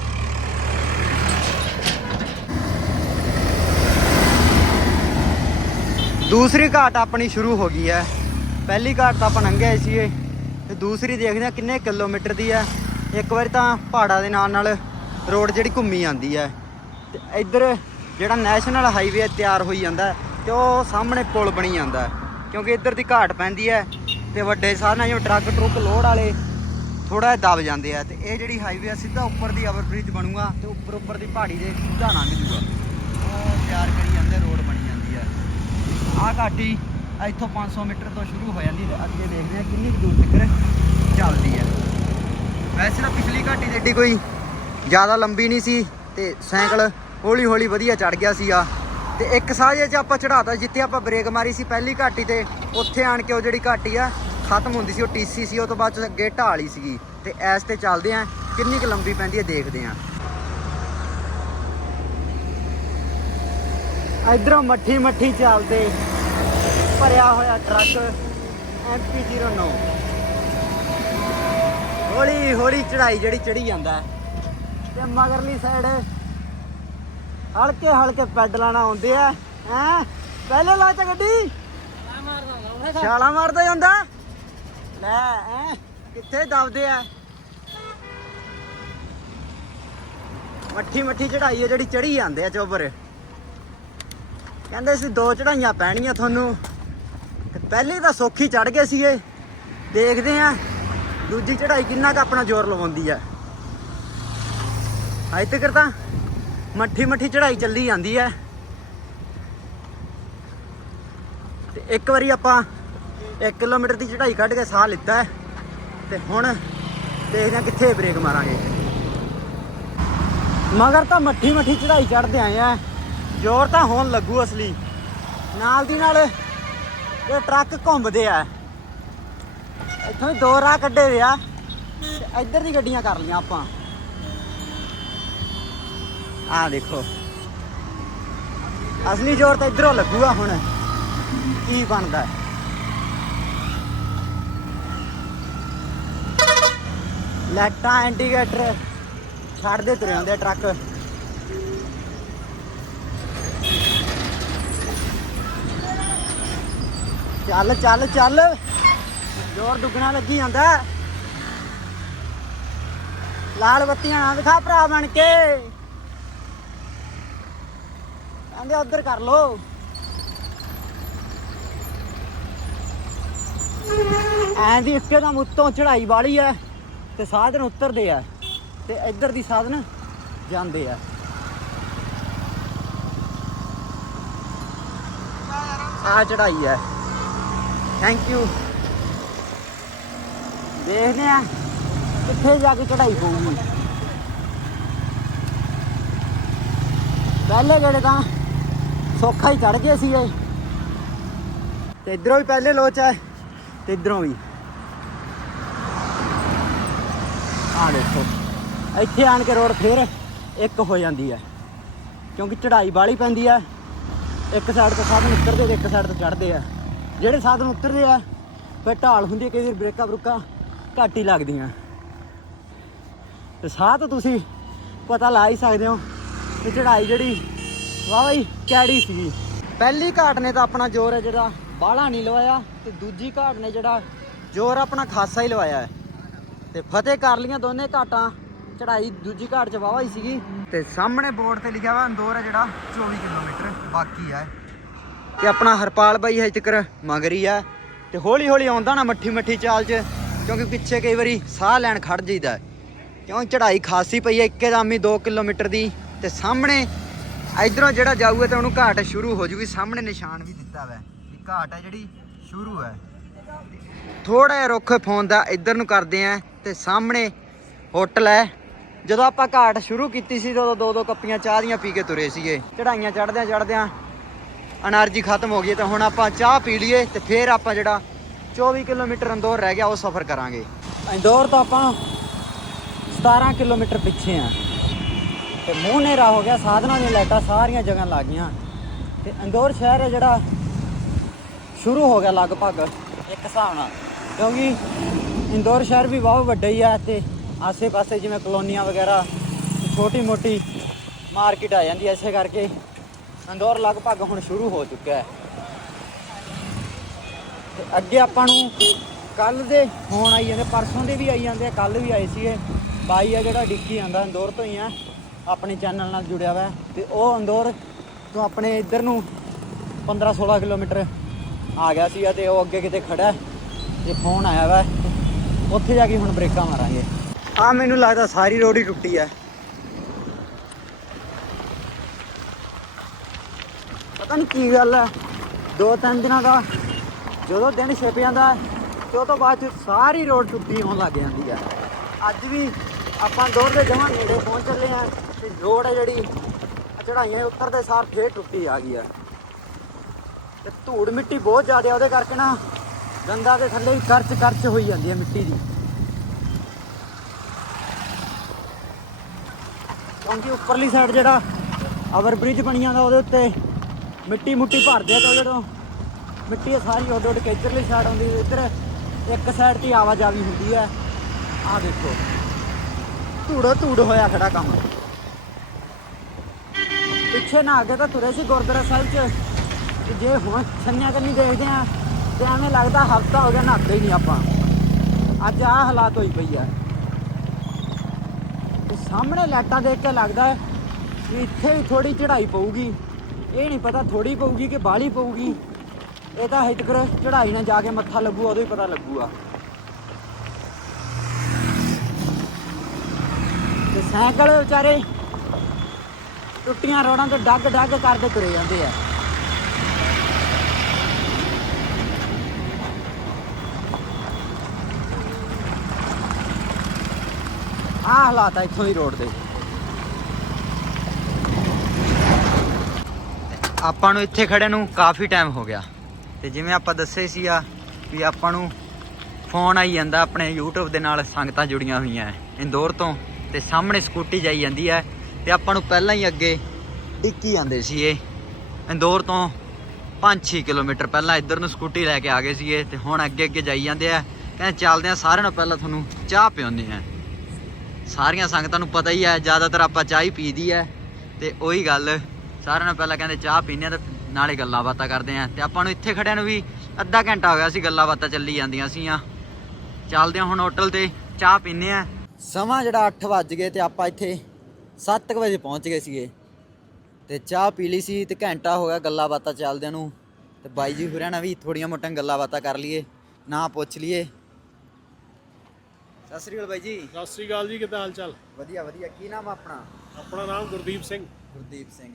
ਦੂਸਰੀ ਘਾਟ ਆਪਣੀ ਸ਼ੁਰੂ ਹੋ ਗਈ ਹੈ। ਪਹਿਲੀ ਘਾਟ ਤਾਂ ਆਪਾਂ ਲੰਘੇ ਸੀ ਤੇ ਦੂਸਰੀ ਦੇਖਦੇ ਆ ਕਿੰਨੇ ਕਿਲੋਮੀਟਰ ਦੀ ਹੈ। ਇੱਕ ਵਾਰੀ ਤਾਂ ਪਹਾੜਾਂ ਦੇ ਨਾਲ ਨਾਲ ਰੋਡ ਜਿਹੜੀ ਘੁੰਮੀ ਜਾਂਦੀ ਹੈ। ਤੇ ਇੱਧਰ ਜਿਹੜਾ ਨੈਸ਼ਨਲ ਹਾਈਵੇ ਤਿਆਰ ਹੋਈ ਜਾਂਦਾ ਹੈ ਤੇ ਉਹ ਸਾਹਮਣੇ ਪੁਲ ਬਣੀ ਜਾਂਦਾ ਹੈ। ਕਿਉਂਕਿ ਇੱਧਰ ਦੀ ਘਾਟ ਪੈਂਦੀ ਹੈ ਤੇ ਵੱਡੇ ਸਾਧਨਾਂ ਜਿਵੇਂ ਟਰੱਕ ਟਰੁੱਕ ਲੋਡ ਵਾਲੇ ਥੋੜਾ ਜਿਹਾ ਦਬ ਜਾਂਦੇ ਆ ਤੇ ਇਹ ਜਿਹੜੀ ਹਾਈਵੇ ਆ ਸਿੱਧਾ ਉੱਪਰ ਦੀ ਓਵਰਬ੍ਰਿਜ ਬਣੂਗਾ ਤੇ ਉੱਪਰ ਉੱਪਰ ਦੀ ਪਹਾੜੀ ਦੇ ਸਿੱਧਾ ਲੰਘ ਜੂਗਾ। ਉਹ ਤਿਆਰ ਕਰੀ ਜਾਂਦੇ, ਰੋਡ ਬਣੀ ਜਾਂਦੀ ਆ ਆਹ ਘਾਟੀ ਇੱਥੋਂ 500 ਮੀਟਰ ਤੋਂ ਸ਼ੁਰੂ ਹੋ ਜਾਂਦੀ ਤੇ ਅੱਗੇ ਦੇਖਦੇ ਆ ਕਿੰਨੀ ਕੁ ਦੂਰ ਤੱਕ ਚੱਲਦੀ ਹੈ। ਵੈਸੇ ਤਾਂ ਪਿਛਲੀ ਘਾਟੀ ਦੇ ਏਡੀ ਕੋਈ ਜ਼ਿਆਦਾ ਲੰਬੀ ਨਹੀਂ ਸੀ ਤੇ ਸਾਈਕਲ ਹੌਲੀ ਹੌਲੀ ਵਧੀਆ ਚੜ ਗਿਆ ਸੀਗਾ। ਤੇ ਇੱਕ ਸਾਜੇ 'ਚ ਆਪਾਂ ਚੜਾਤਾ ਜਿੱਥੇ ਆਪਾਂ ਬ੍ਰੇਕ ਮਾਰੀ ਸੀ ਪਹਿਲੀ ਘਾਟੀ ਤੇ, ਉੱਥੇ ਆਣ ਕੇ ਉਹ ਜਿਹੜੀ ਘਾਟੀ ਆ, ਖਤਮ ਹੁੰਦੀ ਸੀ, ਉਹ ਟੀਸੀ ਸੀ, ਉਹ ਤੋਂ ਬਾਅਦ 'ਚ ਅੱਗੇ ਢਾਲ ਹੀ ਸੀਗੀ। ਤੇ ਐਸ ਤੇ ਚੱਲਦੇ ਆ, ਕਿੰਨੀ ਕੁ ਲੰਬੀ ਪੈਂਦੀ ਹੈ ਦੇਖਦੇ ਆ। ਇਧਰੋਂ ਮੱਠੀ ਮੱਠੀ ਚੱਲਦੇ, ਭਰਿਆ ਹੋਇਆ ਟਰੱਕ MP09 ਹੌਲੀ ਹੌਲੀ ਚੜਾਈ ਜਿਹੜੀ ਚੜੀ ਜਾਂਦਾ। ਹੈ। ਤੇ ਮਗਰਲੀ ਸਾਈਡ ਹਲਕੇ ਹਲਕੇ ਪੈਡਲਾਂ ਨਾਲ ਆਉਂਦੇ ਆ, ਹੈ? ਪਹਿਲੇ ਲਾ ਤਾ ਗੱਡੀ। ਛਾਲਾ ਮਾਰਦਾ ਜਾਂਦਾ। ਲੈ ਐ ਕਿੱਥੇ ਦਬਦੇ ਆ? ਮੱਠੀ ਮੱਠੀ ਚੜਾਈ ਹੈ ਜਿਹੜੀ ਚੜੀ ਜਾਂਦੇ ਆ ਚੋਬਰ। ਕਹਿੰਦੇ ਸੀ ਦੋ ਚੜਾਈਆਂ ਪੈਣੀਆਂ ਤੁਹਾਨੂੰ। ਪਹਿਲੀ ਤਾਂ ਸੌਖੀ ਚੜ ਗਏ ਸੀਗੇ। ਦੇਖਦੇ ਆ, ਦੂਜੀ ਚੜਾਈ ਕਿੰਨਾ ਕੁ ਆਪਣਾ ਜ਼ੋਰ ਲਵਾਉਂਦੀ ਆ। ਅੱਜ ਤੱਕ ਤਾਂ। ਮੱਠੀ ਮੱਠੀ ਚੜਾਈ ਚੱਲੀ ਜਾਂਦੀ ਹੈ। ਤੇ ਇੱਕ ਵਾਰੀ ਆਪਾਂ 1 ਕਿਲੋਮੀਟਰ ਦੀ ਚੜਾਈ ਕੱਢ ਕੇ ਸਾਹ ਲਿੱਤਾ ਹੈ। ਤੇ ਹੁਣ ਦੇਖਦੇ ਹਾਂ ਕਿੱਥੇ ਬ੍ਰੇਕ ਮਾਰਾਂਗੇ। ਮਗਰ ਤਾਂ ਮੱਠੀ ਮੱਠੀ ਚੜਾਈ ਚੜਦੇ ਆਏ ਆ। ਜ਼ੋਰ ਤਾਂ ਹੋਣ ਲੱਗੂ ਅਸਲੀ। ਨਾਲ ਦੀ ਨਾਲ ਇਹ ਟਰੱਕ ਘੁੰਮਦੇ ਆ। ਇੱਥੋਂ ਹੀ ਦੋ ਰਾਹ ਕੱਢੇ ਵੇ ਇੱਧਰ ਦੀ ਗੱਡੀਆਂ ਕਰ ਲੀਆਂ ਆਪਾਂ। ਆ ਦੇਖੋ। ਅਸਲੀ ਜ਼ੋਰ ਤਾਂ ਇਧਰੋਂ ਲੱਗੂਗਾ ਹੁਣ। ਕੀ ਬਣਦਾ? ਹੈ। ਇੰਡੀਕੇਟਰ ਛੱਡਦੇ ਤੁਰੇ ਆਉਂਦੇ ਟਰੱਕ। ਚੱਲ ਚੱਲ ਚੱਲ। ਜ਼ੋਰ ਦੁੱਗਣਾ ਲੱਗੀ ਜਾਂਦਾ। ਲਾਲ ਬੱਤੀਆਂ ਨਾ ਦਿਖਾ ਭਰਾ ਬਣ ਕੇ। ਕਹਿੰਦੇ ਉਧਰ ਕਰ ਲੋ ਐਂ ਦੀ ਇੱਕਦਮ ਉੱਤੋਂ ਚੜਾਈ ਵਾਲੀ ਐ ਤੇ ਸਾਧਨ ਉਤਰਦੇ ਆ ਤੇ ਇੱਧਰ ਦੀ ਸਾਧਨ ਜਾਂਦੇ ਆ ਆ ਚੜਾਈ ਐ। ਥੈਂਕ ਯੂ ਦੇਖਦੇ ਆ ਕਿੱਥੇ ਜਾ ਕੇ ਚੜਾਈ ਪਊਗੀ ਪਹਿਲੇ ਗੇੜੇ ਤਾਂ ਸੌਖਾ ਹੀ ਚੜ ਗਏ ਸੀ ਇਹ ਤੇ ਇਧਰੋਂ ਵੀ ਪਹਿਲੇ ਲੋਚ ਹੈ ਤੇ ਇਧਰੋਂ ਵੀ। ਆ ਦੇਖੋ, ਇੱਥੇ ਆਣ ਕੇ ਰੋਡ ਫੇਰ ਇੱਕ ਹੋ ਜਾਂਦੀ ਹੈ ਕਿਉਂਕਿ ਚੜਾਈ ਬਾਲੀ ਪੈਂਦੀ ਹੈ ਇੱਕ ਸਾਈਡ ਤੋਂ ਸਾਧਨ ਉਤਰਦੇ ਤੇ ਇੱਕ ਸਾਈਡ ਤੋਂ ਚੜਦੇ ਆ। ਜਿਹੜੇ ਸਾਧਨ ਉਤਰਦੇ ਆ, ਫਿਰ ਢਾਲ ਹੁੰਦੀ ਹੈ ਕਈ ਵਾਰ ਬ੍ਰੇਕਾਂ ਬਰੂਕਾਂ ਘੱਟ ਹੀ ਲੱਗਦੀਆਂ। ਤੇ ਸਾਹ ਤਾਂ ਤੁਸੀਂ ਪਤਾ ਲਾ ਹੀ ਸਕਦੇ ਹੋ ਕਿ ਚੜਾਈ ਜਿਹੜੀ ਵਾਹ ਬਈ ਕੈੜੀ ਸੀਗੀ। ਪਹਿਲੀ ਘਾਟ ਨੇ ਤਾਂ ਆਪਣਾ ਜ਼ੋਰ ਹੈ ਜਿਹੜਾ ਬਾਹਲਾ ਨਹੀਂ ਲਵਾਇਆ ਤੇ ਦੂਜੀ ਘਾਟ ਨੇ ਜਿਹੜਾ ਜ਼ੋਰ ਆਪਣਾ ਖਾਸਾ ਹੀ ਲਵਾਇਆ ਤੇ ਫਤਿਹ ਕਰ ਲੀਆਂ ਦੋਨੇ ਘਾਟਾਂ ਚੜਾਈ ਦੂਜੀ ਘਾਟ ਚ ਵਾਵਾ ਹੀ ਸੀਗੀ। ਤੇ ਸਾਹਮਣੇ ਬੋਰਡ ਤੇ ਲਿਖਿਆ ਵਾ ਅੰਦੋਰ ਹੈ ਜਿਹੜਾ 24 ਕਿਲੋਮੀਟਰ ਬਾਕੀ ਹੈ। ਤੇ ਆਪਣਾ ਹਰਪਾਲ ਬਾਈ ਹਜੇ ਤੱਕ ਮਗਰੀ ਆ ਤੇ ਹੌਲੀ ਹੌਲੀ ਆਉਂਦਾ ਨਾ ਮੱਠੀ ਮੱਠੀ ਚਾਲ 'ਚ, ਕਿਉਂਕਿ ਪਿੱਛੇ ਕਈ ਵਾਰੀ ਸਾਹ ਲੈਣ ਖੜ ਜਾਈਦਾ ਹੈ। ਕਿਉਂ? ਚੜਾਈ ਖਾਸੀ ਪਈ ਹੈ ਇੱਕੇ ਹੀ 2 ਕਿਲੋਮੀਟਰ ਦੀ। ਤੇ ਸਾਹਮਣੇ ਇਧਰੋਂ ਜਿਹੜਾ ਜਾਊਗਾ ਤਾਂ ਉਹਨੂੰ ਘਾਟ ਸ਼ੁਰੂ ਹੋ ਜੂਗੀ, ਸਾਹਮਣੇ ਨਿਸ਼ਾਨ ਵੀ ਦਿੱਤਾ ਵੈ। ਵੀ ਘਾਟ ਹੈ ਜਿਹੜੀ, ਸ਼ੁਰੂ ਹੈ ਥੋੜਾ ਜਿਹਾ ਰੁੱਖ ਫੋਨ ਦਾ ਇੱਧਰ ਨੂੰ ਕਰਦੇ ਆ ਤੇ ਸਾਹਮਣੇ ਹੋਟਲ ਹੈ। ਜਦੋਂ ਆਪਾਂ ਘਾਟ ਸ਼ੁਰੂ ਕੀਤੀ ਸੀ ਉਦੋਂ ਦੋ ਦੋ ਕੱਪੀਆਂ ਚਾਹ ਦੀਆਂ ਪੀ ਕੇ ਤੁਰੇ ਸੀਗੇ। ਚੜਾਈਆਂ ਚੜਦਿਆਂ ਚੜਦਿਆਂ એનર્ਜੀ ਖਤਮ ਹੋ ਗਈ ਤਾਂ ਹੁਣ ਆਪਾਂ ਚਾਹ ਪੀ ਲਈਏ ਤੇ ਫਿਰ ਆਪਾਂ ਜਿਹੜਾ 24 ਕਿਲੋਮੀਟਰ ਅੰਦੋਰ ਰਹਿ ਗਿਆ, ਉਹ ਸਫ਼ਰ ਕਰਾਂਗੇ। ਅੰਦੋਰ ਤੋਂ ਆਪਾਂ 17 ਕਿਲੋਮੀਟਰ ਪਿੱਛੇ ਆ। ਤੇ ਮੂੰਹ ਨੇਰਾ ਹੋ ਗਿਆ, ਸਾਧਨਾਂ ਦੀਆਂ ਲਾਈਟਾਂ ਸਾਰੀਆਂ ਜਗ੍ਹਾ ਲੱਗ ਗਈਆਂ। ਤੇ ਇੰਦੌਰ ਸ਼ਹਿਰ ਹੈ ਜਿਹੜਾ ਸ਼ੁਰੂ ਹੋ ਗਿਆ ਲਗਭਗ ਇੱਕ ਹਿਸਾਬ ਨਾਲ। ਕਿਉਂਕਿ ਇੰਦੌਰ ਸ਼ਹਿਰ ਵੀ ਬਹੁਤ ਵੱਡਾ ਹੀ ਆ ਤੇ ਆਸੇ-ਪਾਸੇ ਜਿਵੇਂ ਕਲੋਨੀਆਂ ਵਗੈਰਾ ਛੋਟੀ ਮੋਟੀ ਮਾਰਕੀਟ ਆ ਜਾਂਦੀ ਐ ਇਸੇ ਕਰਕੇ ਇੰਦੌਰ ਲਗਭਗ ਹੁਣ ਸ਼ੁਰੂ ਹੋ ਚੁੱਕਾ ਹੈ। ਤੇ ਅੱਗੇ ਆਪਾਂ ਨੂੰ ਕੱਲ ਦੇ ਫੋਨ ਆਈ ਜਾਂਦੇ, ਪਰਸੋਂ ਦੇ ਵੀ ਆਈ ਜਾਂਦੇ ਆ, ਕੱਲ ਵੀ ਆਏ ਸੀਗੇ। ਬਾਈ ਆ ਜਿਹੜਾ, ਡਿੱਕੀ ਆਂਦਾ ਇੰਦੌਰ ਤੋਂ ਹੀ ਆ। ਆਪਣੇ ਚੈਨਲ ਨਾਲ ਜੁੜਿਆ ਹੋਇਆ ਹੈ ਤੇ ਉਹ ਇੰਦੌਰ ਤੋਂ ਆਪਣੇ ਇੱਧਰ ਨੂੰ 15 16 ਕਿਲੋਮੀਟਰ ਆ ਗਿਆ ਸੀਗਾ ਤੇ ਉਹ ਅੱਗੇ ਕਿਤੇ ਖੜਾ ਹੈ ਤੇ ਫੋਨ ਆਇਆ ਵਾ। ਉੱਥੇ ਜਾ ਕੇ ਹੁਣ ਬ੍ਰੇਕਾਂ ਮਾਰਾਂਗੇ। ਆ ਮੈਨੂੰ ਲੱਗਦਾ ਸਾਰੀ ਰੋਡ ਹੀ ਟੁੱਟੀ ਹੈ ਪਤਾ ਨਹੀਂ ਕੀ ਗੱਲ ਹੈ ਦੋ ਤਿੰਨ ਦਿਨਾਂ ਦਾ, ਜਦੋਂ ਦਿਨ ਛਿਪ ਜਾਂਦਾ ਤੇ ਉਹ ਤੋਂ ਬਾਅਦ 'ਚ ਸਾਰੀ ਰੋਡ ਟੁੱਟੀ ਹੋਣ ਲੱਗ ਜਾਂਦੀ ਹੈ ਅੱਜ ਵੀ ਆਪਾਂ ਦੌੜ ਦੇ ਜਮਾਂ ਨੇੜੇ ਪਹੁੰਚ ਚੱਲੇ ਆ ਤੇ ਰੋਡ ਹੈ ਜਿਹੜੀ, ਆਹ ਚੜਾਈਆਂ ਉੱਤਰਦੇ ਸਾਰ ਫੇਰ ਟੁੱਟੀ ਆ ਗਈ ਆ। ਤੇ ਧੂੜ ਮਿੱਟੀ ਬਹੁਤ ਜ਼ਿਆਦਾ ਉਹਦੇ ਕਰਕੇ ਨਾ ਗੰਦਾ ਦੇ ਥੱਲੇ ਹੀ ਕਰਚ ਕਰਚ ਹੋਈ ਜਾਂਦੀ ਹੈ ਮਿੱਟੀ ਦੀ। ਕਿਉਂਕਿ ਉੱਪਰਲੀ ਸਾਈਡ ਜਿਹੜਾ ਓਵਰ ਬ੍ਰਿਜ ਬਣੀ ਜਾਂਦਾ, ਉਹਦੇ ਉੱਤੇ ਮਿੱਟੀ ਮੁੱਟੀ ਭਰਦੇ ਆ ਤਾਂ ਜਦੋਂ ਮਿੱਟੀ ਸਾਰੀ ਉੱਡ ਉੱਡ ਕੇ ਇੱਧਰਲੀ ਸਾਈਡ ਆਉਂਦੀ, ਇੱਧਰ ਇੱਕ ਸਾਈਡ ਤੇ ਆਵਾਜਾਵੀ ਹੁੰਦੀ ਹੈ ਆਹ ਦੇਖੋ। ਧੂੜੋ ਧੂੜ ਹੋਇਆ ਖੜਾ ਕੰਮ। ਪਿੱਛੇ ਨਾ ਅੱਗੇ ਤਾਂ ਤੁਰੇ ਸੀ ਗੁਰਦੁਆਰਾ ਸਾਹਿਬ 'ਚ। ਤੇ ਜੇ ਹੁਣ ਛੰਨਿਆ ਕੰਨੀ ਦੇਖਦੇ ਆ, ਤੇ ਐਵੇਂ ਲੱਗਦਾ ਹਫਤਾ ਹੋ ਗਿਆ ਨਹਾਤੇ ਹੀ ਨਹੀਂ ਆਪਾਂ। ਅੱਜ ਆਹ ਹਾਲਾਤ ਹੋਈ ਪਈ ਆ। ਤੇ ਸਾਹਮਣੇ ਲਾਈਟਾਂ ਦੇਖ ਕੇ ਲੱਗਦਾ ਹੈ ਕਿ ਇੱਥੇ ਵੀ ਥੋੜੀ ਚੜ੍ਹਾਈ ਪਊਗੀ। ਇਹ ਨਹੀਂ ਪਤਾ ਥੋੜੀ ਪਊਗੀ ਕਿ ਬਾਹਲੀ ਪਊਗੀ। ਇਹ ਤਾਂ ਹਜੇ ਤੱਕ ਚੜ੍ਹਾਈ ਨਾਲ ਜਾ ਕੇ ਮੱਥਾ ਲੱਗੂ, ਉਦੋਂ ਹੀ ਪਤਾ ਲੱਗੂਗਾ। ਸਾਈਕਲ ਵਿਚਾਰੇ ਟੁੱਟੀਆਂ ਰੋਡਾਂ ਤੇ ਡੱਗ ਡੱਗ ਕਰਦੇ ਤੁਰੇ ਜਾਂਦੇ ਆ। ਆਹ ਹਾਲਾਤ ਆ ਇੱਥੋਂ ਦੀ ਰੋਡ ਦੇ। ਆਪਾਂ ਨੂੰ ਇੱਥੇ ਖੜੇ ਨੂੰ ਕਾਫੀ ਟਾਈਮ ਹੋ ਗਿਆ। ਤੇ ਜਿਵੇਂ ਆਪਾਂ ਦੱਸੇ ਸੀ ਆ ਵੀ ਆਪਾਂ ਨੂੰ ਫੋਨ ਆਈ ਜਾਂਦਾ ਆਪਣੇ YouTube ਦੇ ਨਾਲ ਸੰਗਤਾਂ ਜੁੜੀਆਂ ਹੋਈਆਂ। ਐ ਇੰਦੌਰ ਤੋਂ ਤੇ ਸਾਹਮਣੇ ਸਕੂਟੀ ਜਾਈ ਜਾਂਦੀ ਹੈ ਤੇ ਆਪਾਂ ਨੂੰ ਪਹਿਲਾਂ ਹੀ ਅੱਗੇ ਡਿੱਕੀ ਜਾਂਦੇ ਸੀ ਇਹ ਇੰਦੌਰ ਤੋਂ 5-6 ਕਿਲੋਮੀਟਰ ਪਹਿਲਾਂ ਇੱਧਰ ਨੂੰ ਸਕੂਟੀ ਲੈ ਕੇ ਆ ਗਏ ਸੀਗੇ ਤੇ ਹੁਣ ਅੱਗੇ ਅੱਗੇ ਜਾਈ ਜਾਂਦੇ ਆ। ਕਹਿੰਦੇ ਚੱਲਦੇ ਆ ਸਾਰਿਆਂ ਨੂੰ ਪਹਿਲਾਂ ਤੁਹਾਨੂੰ ਚਾਹ ਪਿਆਉਂਦੇ ਆ ਸਾਰੀਆਂ ਸੰਗਤਾਂ ਨੂੰ ਪਤਾ ਹੀ ਹੈ, ਜ਼ਿਆਦਾਤਰ ਆਪਾਂ ਚਾਹ ਹੀ ਪੀਦੀ ਹੈ ਤੇ ਉਹੀ ਗੱਲ, ਸਾਰਿਆਂ ਨੂੰ ਪਹਿਲਾਂ ਕਹਿੰਦੇ ਚਾਹ ਪੀਨੇ ਆ ਤੇ ਨਾਲੇ ਗੱਲਾਂ ਬਾਤਾਂ ਕਰਦੇ ਆ ਤੇ ਆਪਾਂ ਨੂੰ ਇੱਥੇ ਖੜਿਆਂ ਨੂੰ ਵੀ ਅੱਧਾ ਘੰਟਾ ਹੋ ਗਿਆ ਸੀ, ਗੱਲਾਂ ਬਾਤਾਂ ਚੱਲੀ ਜਾਂਦੀਆਂ ਸੀਆਂ। ਚੱਲਦੇ ਆ ਹੁਣ ਹੋਟਲ ਤੇ ਚਾਹ ਪੀਨੇ ਆ ਸਮਾਂ ਜਿਹੜਾ 8 ਵੱਜ ਗਏ ਤੇ ਆਪਾਂ ਇੱਥੇ 7 ਵਜੇ ਪਹੁੰਚ ਗਏ ਸੀਗੇ। ਤੇ ਚਾਹ ਪੀ ਲਈ ਸੀ ਤੇ ਘੰਟਾ ਹੋ ਗਿਆ ਗੱਲਾਂ ਬਾਤਾਂ ਚੱਲਦਿਆਂ ਨੂੰ। ਤੇ ਬਾਈ ਜੀ ਹੋਰਾਂ ਨਾਲ ਵੀ ਥੋੜੀਆਂ ਮੋਟੀਆਂ ਗੱਲਾਂ ਬਾਤਾਂ ਕਰ ਲਈਏ ਨਾ ਪੁੱਛ ਲਈਏ। ਸਤਿ ਸ੍ਰੀ ਅਕਾਲ ਬਾਈ ਜੀ। ਸਤਿ ਸ੍ਰੀ ਅਕਾਲ ਜੀ ਕਿੱਦਾਂ ਹਾਲ ਚਾਲ? ਵਧੀਆ ਵਧੀਆ। ਕੀ ਨਾਮ ਆ ਆਪਣਾ? ਆਪਣਾ ਨਾਮ ਗੁਰਦੀਪ ਸਿੰਘ। ਗੁਰਦੀਪ ਸਿੰਘ।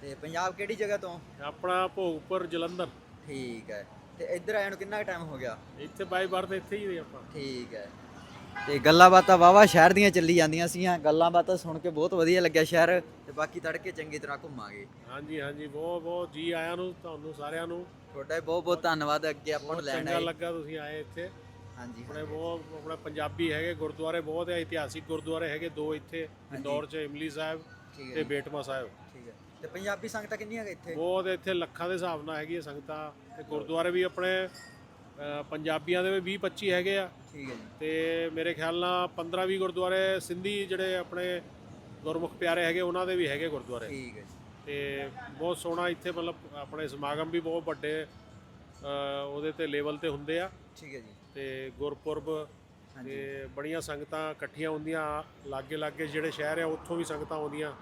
ਤੇ ਪੰਜਾਬ ਕਿਹੜੀ ਜਗ੍ਹਾ ਤੋਂ? ਆਪਣਾ ਭੋਗਪੁਰ ਜਲੰਧਰ। ਠੀਕ ਹੈ। ਤੇ ਇੱਧਰ ਆਏ ਨੂੰ ਕਿੰਨਾ ਟਾਈਮ ਹੋ ਗਿਆ? ਇੱਥੇ ਬਾਈ ਬਰਥ ਇੱਥੇ ਹੀ ਨੇ ਆਪਾਂ। ਠੀਕ ਹੈ। ਤੇ ਗੱਲਾਂ ਬਾਤਾਂ ਵਾਵਾ ਸ਼ਹਿਰ ਦੀਆਂ ਚੱਲੀ ਜਾਂਦੀਆਂ ਸੀਗੀਆਂ ਗੱਲਾਂ ਬਾਤਾਂ ਸੁਣ ਕੇ ਬਹੁਤ ਵਧੀਆ ਲੱਗਿਆ ਸ਼ਹਿਰ ਤੇ ਬਾਕੀ ਤੜਕੇ ਚੰਗੀ ਤਰ੍ਹਾਂ ਘੁੰਮਾਂਗੇ। ਹਾਂਜੀ ਹਾਂਜੀ ਬਹੁਤ ਬਹੁਤ ਜੀ ਆਇਆਂ ਨੂੰ ਤੁਹਾਨੂੰ ਸਾਰਿਆਂ ਨੂੰ। ਤੁਹਾਡਾ ਬਹੁਤ ਬਹੁਤ ਧੰਨਵਾਦ ਅੱਗੇ ਆਪਾਂ ਨੂੰ ਲੈਣ ਚੰਗਾ ਆਏ। ਲੱਗਾ ਤੁਸੀਂ ਆਏ ਇੱਥੇ। ਹਾਂਜੀ ਆਪਣੇ ਬਹੁਤ ਆਪਣੇ ਪੰਜਾਬੀ ਹੈਗੇ ਗੁਰਦੁਆਰੇ ਬਹੁਤ ਹੈ ਇਤਿਹਾਸਿਕ ਗੁਰਦੁਆਰੇ ਹੈਗੇ ਦੋ ਇੱਥੇ ਇੰਦੌਰ 'ਚ ਇਮਲੀ ਸਾਹਿਬ ਠੀਕ ਹੈ ਤੇ ਜੀ, ਬੇਟਮਾ ਸਾਹਿਬ। ਠੀਕ ਹੈ। ਤੇ ਪੰਜਾਬੀ ਸੰਗਤਾਂ ਕਿੰਨੀਆਂ ਕੁ ਇੱਥੇ? ਬਹੁਤ ਇੱਥੇ ਲੱਖਾਂ ਦੇ ਹਿਸਾਬ ਨਾਲ ਹੈਗੀ ਸੰਗਤਾਂ। ਤੇ ਗੁਰਦੁਆਰੇ ਵੀ ਆਪਣੇ ਅ, ਪੰਜਾਬੀਆਂ ਦੇ ਵੀ 20 25 ਹੈਗੇ ਆ। ਠੀਕ ਹੈ ਜੀ। ਤੇ ਮੇਰੇ ਖਿਆਲ ਨਾਲ 15 20 ਗੁਰਦੁਆਰੇ ਸਿੰਧੀ ਜਿਹੜੇ ਆਪਣੇ ਗੁਰਮੁਖ ਪਿਆਰੇ ਹੈਗੇ ਉਹਨਾਂ ਦੇ ਵੀ ਹੈਗੇ ਗੁਰਦੁਆਰੇ। ਠੀਕ ਹੈ ਜੀ। ਤੇ ਬਹੁਤ ਸੋਹਣਾ ਇੱਥੇ ਮਤਲਬ ਆਪਣੇ ਸਮਾਗਮ ਵੀ ਬਹੁਤ ਵੱਡੇ ਉਹਦੇ ਤੇ ਲੈਵਲ ਤੇ ਹੁੰਦੇ ਆ। ਠੀਕ ਹੈ ਜੀ। ਤੇ ਗੁਰਪੁਰਬ ਤੇ ਬੜੀਆਂ ਸੰਗਤਾਂ ਇਕੱਠੀਆਂ ਹੁੰਦੀਆਂ ਲਾਗੇ ਲਾਗੇ ਜਿਹੜੇ ਸ਼ਹਿਰ ਆ ਉੱਥੋਂ ਵੀ ਸੰਗਤਾਂ ਆਉਂਦੀਆਂ।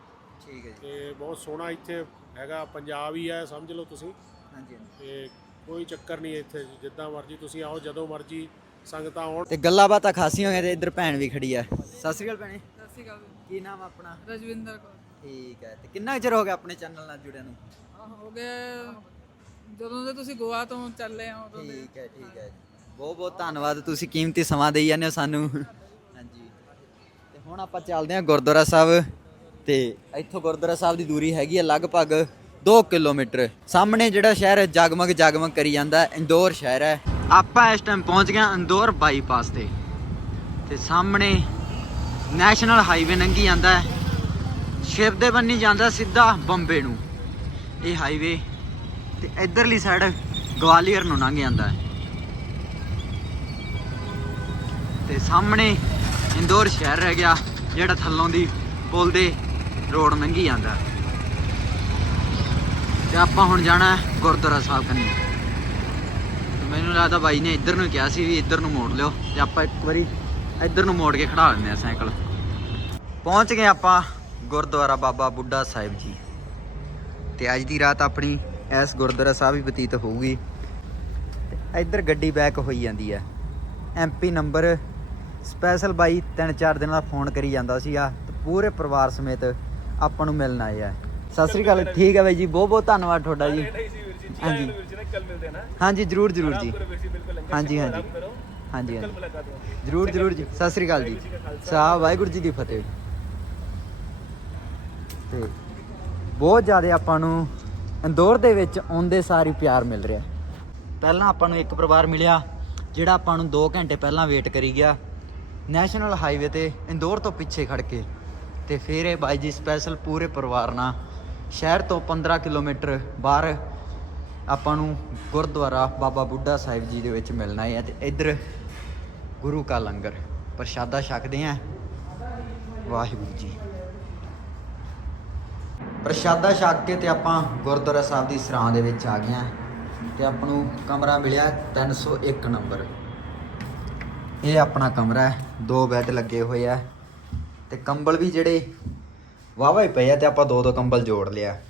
ਠੀਕ ਹੈ ਜੀ। ਤੇ ਬਹੁਤ ਸੋਹਣਾ ਇੱਥੇ ਹੈਗਾ ਪੰਜਾਬ ਹੀ ਹੈ ਸਮਝ ਲਓ ਤੁਸੀਂ। ਹਾਂਜੀ ਹਾਂਜੀ। ਤੇ ਕੋਈ ਚੱਕਰ ਨਹੀਂ ਇੱਥੇ ਜਿੱਦਾਂ ਮਰਜ਼ੀ ਤੁਸੀਂ ਆਓ ਜਦੋਂ ਮਰਜ਼ੀ ਸੰਗਤਾਂ ਆਉਣ। ਤੇ ਗੱਲਾਂ ਬਾਤਾਂ ਖਾਸੀਆਂ ਹੋਈਆਂ ਤੇ ਇੱਧਰ ਭੈਣ ਵੀ ਖੜੀ ਆ। ਸਤਿ ਸ੍ਰੀ ਅਕਾਲ ਭੈਣੇ। ਸਤਿ ਸ਼੍ਰੀ ਅਕਾਲ ਕੀ ਨਾਮ ਆ ਆਪਣਾ? ਰਜਵਿੰਦਰ ਕੌਰ। ਠੀਕ ਹੈ ਤੇ ਕਿੰਨਾ ਕੁ ਚਿਰ ਹੋ ਗਿਆ ਆਪਣੇ ਚੈਨਲ ਨਾਲ ਜੁੜਿਆ ਨੂੰ? ਆਹ ਹੋ ਗਏ ਜਦੋਂ ਦੇ ਤੁਸੀਂ ਗੋਆ ਤੋਂ ਚੱਲੇ ਆ ਉਦੋਂ ਦੇ। ਠੀਕ ਹੈ ਠੀਕ ਹੈ ਬਹੁਤ ਬਹੁਤ ਧੰਨਵਾਦ ਤੁਸੀਂ ਕੀਮਤੀ ਸਮਾਂ ਦੇਈ ਜਾਂਦੇ ਹੋ ਸਾਨੂੰ। ਹਾਂਜੀ। ਤੇ ਹੁਣ ਆਪਾਂ ਚੱਲਦੇ ਹਾਂ ਗੁਰਦੁਆਰਾ ਸਾਹਿਬ ਤੇ ਇੱਥੋਂ ਗੁਰਦੁਆਰਾ ਸਾਹਿਬ ਦੀ ਦੂਰੀ ਹੈਗੀ ਹੈ ਲਗਭਗ 2 ਕਿਲੋਮੀਟਰ। ਸਾਹਮਣੇ ਜਿਹੜਾ ਸ਼ਹਿਰ ਹੈ ਜਗਮਗ ਜਗਮਗ ਕਰੀ ਜਾਂਦਾ ਹੈ, ਇੰਦੌਰ ਸ਼ਹਿਰ ਹੈ। ਆਪਾਂ ਇਸ ਟਾਈਮ ਪਹੁੰਚ ਗਏ ਹਾਂ ਇੰਦੌਰ ਬਾਈਪਾਸ ਤੇ। ਤੇ ਸਾਹਮਣੇ ਨੈਸ਼ਨਲ ਹਾਈਵੇ ਲੰਘੀ ਜਾਂਦਾ ਹੈ। ਸ਼ਿਵ ਦੇ ਬੰਨੀ ਜਾਂਦਾ ਸਿੱਧਾ ਬੰਬੇ ਨੂੰ। ਇਹ ਹਾਈਵੇ ਤੇ ਇਧਰਲੀ ਸਾਈਡ ਗਵਾਲੀਅਰ ਨੂੰ ਲੰਘ ਜਾਂਦਾ ਹੈ। ਤੇ ਸਾਹਮਣੇ ਇੰਦੌਰ ਸ਼ਹਿਰ ਰਹਿ ਗਿਆ, ਜਿਹੜਾ ਥੱਲੋਂ ਦੀ ਪੁਲ ਦੇ ਰੋਡ ਲੰਘੀ ਜਾਂਦਾ ਹੈ। ਤੇ ਆਪਾਂ ਹੁਣ ਜਾਣਾ ਗੁਰਦੁਆਰਾ ਸਾਹਿਬ ਕੰਨੀ। ਮੈਨੂੰ ਲੱਗਦਾ ਬਾਈ ਨੇ ਇੱਧਰ ਨੂੰ ਕਿਹਾ ਸੀ ਵੀ ਇੱਧਰ ਨੂੰ ਮੋੜ ਲਿਓ ਤੇ ਆਪਾਂ ਇੱਕ ਵਾਰੀ ਇੱਧਰ ਨੂੰ ਮੋੜ ਕੇ ਖੜਾ ਲੈਂਦੇ ਆ ਸਾਈਕਲ। ਪਹੁੰਚ ਗਏ ਆਪਾਂ ਗੁਰਦੁਆਰਾ ਬਾਬਾ ਬੁੱਢਾ ਸਾਹਿਬ ਜੀ। ਤੇ ਅੱਜ ਦੀ ਰਾਤ ਆਪਣੀ ਇਸ ਗੁਰਦੁਆਰਾ ਸਾਹਿਬ ਹੀ ਬਤੀਤ ਹੋਊਗੀ। ਤੇ ਇੱਧਰ ਗੱਡੀ ਬੈਕ ਹੋਈ ਜਾਂਦੀ ਹੈ। ਐਮਪੀ ਨੰਬਰ ਸਪੈਸ਼ਲ ਬਾਈ ਤਿੰਨ ਚਾਰ ਦਿਨਾਂ ਦਾ ਫੋਨ ਕਰੀ ਜਾਂਦਾ ਸੀਗਾ ਤੇ ਪੂਰੇ ਪਰਿਵਾਰ ਸਮੇਤ ਆਪਾਂ ਨੂੰ ਮਿਲਣ ਆਏ ਆ। ਸਤਿ ਸ੍ਰੀ ਅਕਾਲ, ਠੀਕ ਹੈ ਬਾਈ ਜੀ ਬਹੁਤ ਬਹੁਤ ਧੰਨਵਾਦ ਤੁਹਾਡਾ ਜੀ। ਹਾਂਜੀ। ਹਾਂਜੀ ਜਰੂਰ ਜਰੂਰ ਜੀ। ਹਾਂਜੀ ਹਾਂਜੀ। ਹਾਂਜੀ ਹਾਂਜੀ। ਜਰੂਰ ਜਰੂਰ ਜੀ। ਸਤਿ ਸ੍ਰੀ ਅਕਾਲ ਜੀ। ਸਾਹਿਬ ਵਾਹਿਗੁਰੂ ਜੀ ਕੀ ਫਤਿਹ। ਤੇ ਬਹੁਤ ਜ਼ਿਆਦਾ ਆਪਾਂ ਨੂੰ ਇੰਦੌਰ ਦੇ ਵਿੱਚ ਆਉਂਦੇ ਸਾਰ ਹੀ ਪਿਆਰ ਮਿਲ ਰਿਹਾ। ਪਹਿਲਾਂ ਆਪਾਂ ਨੂੰ ਇੱਕ ਪਰਿਵਾਰ ਮਿਲਿਆ ਜਿਹੜਾ ਆਪਾਂ ਨੂੰ 2 ਘੰਟੇ ਪਹਿਲਾਂ ਵੇਟ ਕਰੀ ਗਿਆ। ਨੈਸ਼ਨਲ ਹਾਈਵੇ ਤੇ ਇੰਦੌਰ ਤੋਂ ਪਿੱਛੇ ਖੜ ਕੇ। ਤੇ ਫਿਰ ਇਹ ਬਾਈ ਜੀ ਸਪੈਸ਼ਲ ਪੂਰੇ ਪਰਿਵਾਰ ਨਾਲ ਸ਼ਹਿਰ ਤੋਂ 15 ਕਿਲੋਮੀਟਰ ਬਾਹਰ ਆਪਾਂ ਨੂੰ ਗੁਰਦੁਆਰਾ ਬਾਬਾ ਬੁੱਢਾ ਸਾਹਿਬ ਜੀ ਦੇ ਵਿੱਚ ਮਿਲਣਾ ਹੈ ਤੇ ਇੱਧਰ ਗੁਰੂ ਕਾ ਲੰਗਰ ਪ੍ਰਸ਼ਾਦਾ ਛਕਦੇ ਆਂ ਵਾਹਿਗੁਰੂ ਜੀ। ਪ੍ਰਸ਼ਾਦਾ ਛਕ ਕੇ ਤੇ ਆਪਾਂ ਗੁਰਦੁਆਰਾ ਸਾਹਿਬ ਦੀ ਸਰਾਂ ਦੇ ਵਿੱਚ ਆ ਗਏ ਆਂ ਤੇ ਆਪਾਂ ਨੂੰ ਕਮਰਾ ਮਿਲਿਆ 301 ਨੰਬਰ। ਇਹ ਆਪਣਾ ਕਮਰਾ ਹੈ, ਦੋ ਬੈੱਡ ਲੱਗੇ ਹੋਏ ਆ ਤੇ ਕੰਬਲ ਵੀ ਜਿਹੜੇ ਵਾਵਾ ਹੀ ਪਏ ਆ ਤੇ ਆਪਾਂ ਦੋ ਦੋ ਕੰਬਲ ਜੋੜ ਲਿਆ।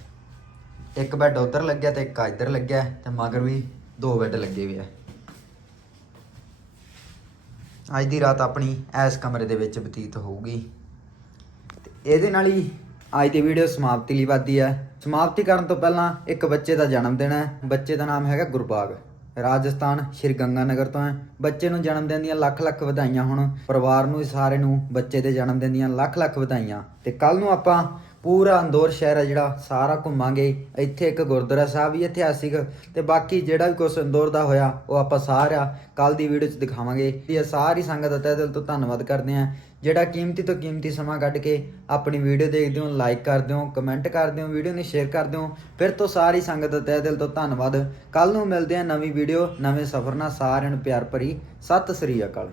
ਇੱਕ ਬੈੱਡ ਉਧਰ ਲੱਗਿਆ ਤੇ ਇੱਕ ਇੱਧਰ ਲੱਗਿਆ ਤੇ ਮਗਰ ਵੀ ਦੋ ਬੈੱਡ ਲੱਗੇ ਹੋਏ ਆ। ਅੱਜ ਦੀ ਰਾਤ ਆਪਣੀ ਇਸ ਕਮਰੇ ਦੇ ਵਿੱਚ ਬਤੀਤ ਹੋਊਗੀ। ਤੇ ਇਹਦੇ ਨਾਲ ਹੀ ਅੱਜ ਦੀ ਵੀਡੀਓ ਸਮਾਪਤੀ ਲਈ ਵਾਦੀ ਹੈ। ਸਮਾਪਤੀ ਕਰਨ ਤੋਂ ਪਹਿਲਾਂ ਇੱਕ ਬੱਚੇ ਦਾ ਜਨਮ ਦਿਨ ਹੈ। ਬੱਚੇ ਦਾ ਨਾਮ ਹੈਗਾ ਗੁਰਬਾਗ। ਰਾਜਸਥਾਨ ਸ਼੍ਰੀ ਗੰਗਾ ਨਗਰ ਤੋਂ ਹੈ। ਬੱਚੇ ਨੂੰ ਜਨਮ ਦਿਨ ਦੀਆਂ ਲੱਖ ਲੱਖ ਵਧਾਈਆਂ ਹੁਣ। ਪਰਿਵਾਰ ਨੂੰ ਸਾਰੇ ਨੂੰ ਬੱਚੇ ਦੇ ਜਨਮ ਦਿਨ ਦੀਆਂ ਲੱਖ ਲੱਖ ਵਧਾਈਆਂ। ਤੇ ਕੱਲ ਨੂੰ ਆਪਾਂ ਪੂਰਾ ਅੰਦੌਰ ਸ਼ਹਿਰ ਹੈ ਜਿਹੜਾ, ਸਾਰਾ ਘੁੰਮਾਂਗੇ। ਇੱਥੇ ਇੱਕ ਗੁਰਦੁਆਰਾ ਸਾਹਿਬ ਵੀ ਇਤਿਹਾਸਿਕ, ਤੇ ਬਾਕੀ ਜਿਹੜਾ ਵੀ ਕੁਝ ਅੰਦੌਰ ਦਾ ਹੋਇਆ, ਉਹ ਆਪਾਂ ਸਾਰਾ ਕੱਲ ਦੀ ਵੀਡੀਓ 'ਚ ਦਿਖਾਵਾਂਗੇ। ਤੇ ਇਹ ਸਾਰੀ ਸੰਗਤ ਦਾ ਤਹਿ ਦਿਲ ਤੋਂ ਧੰਨਵਾਦ ਕਰਦੇ ਆਂ ਜਿਹੜਾ ਕੀਮਤੀ ਤੋਂ ਕੀਮਤੀ ਸਮਾਂ ਕੱਢ ਕੇ ਆਪਣੀ ਵੀਡੀਓ ਦੇਖਦੇ ਹੋ ਲਾਈਕ ਕਰਦੇ ਹੋ ਕਮੈਂਟ ਕਰਦੇ ਹੋ, ਵੀਡੀਓ ਨੂੰ ਸ਼ੇਅਰ ਕਰਦੇ ਹੋ, ਫਿਰ ਤੋਂ ਸਾਰੀ ਸੰਗਤ ਦਾ ਤਹਿ ਦਿਲ ਤੋਂ ਧੰਨਵਾਦ। ਕੱਲ ਨੂੰ ਮਿਲਦੇ ਆਂ ਨਵੀਂ ਵੀਡੀਓ, ਨਵੇਂ ਸਫ਼ਰ ਨਾਲ ਸਾਰਿਆਂ ਨੂੰ ਪਿਆਰ ਭਰੀ। ਸਤਿ ਸ੍ਰੀ ਅਕਾਲ।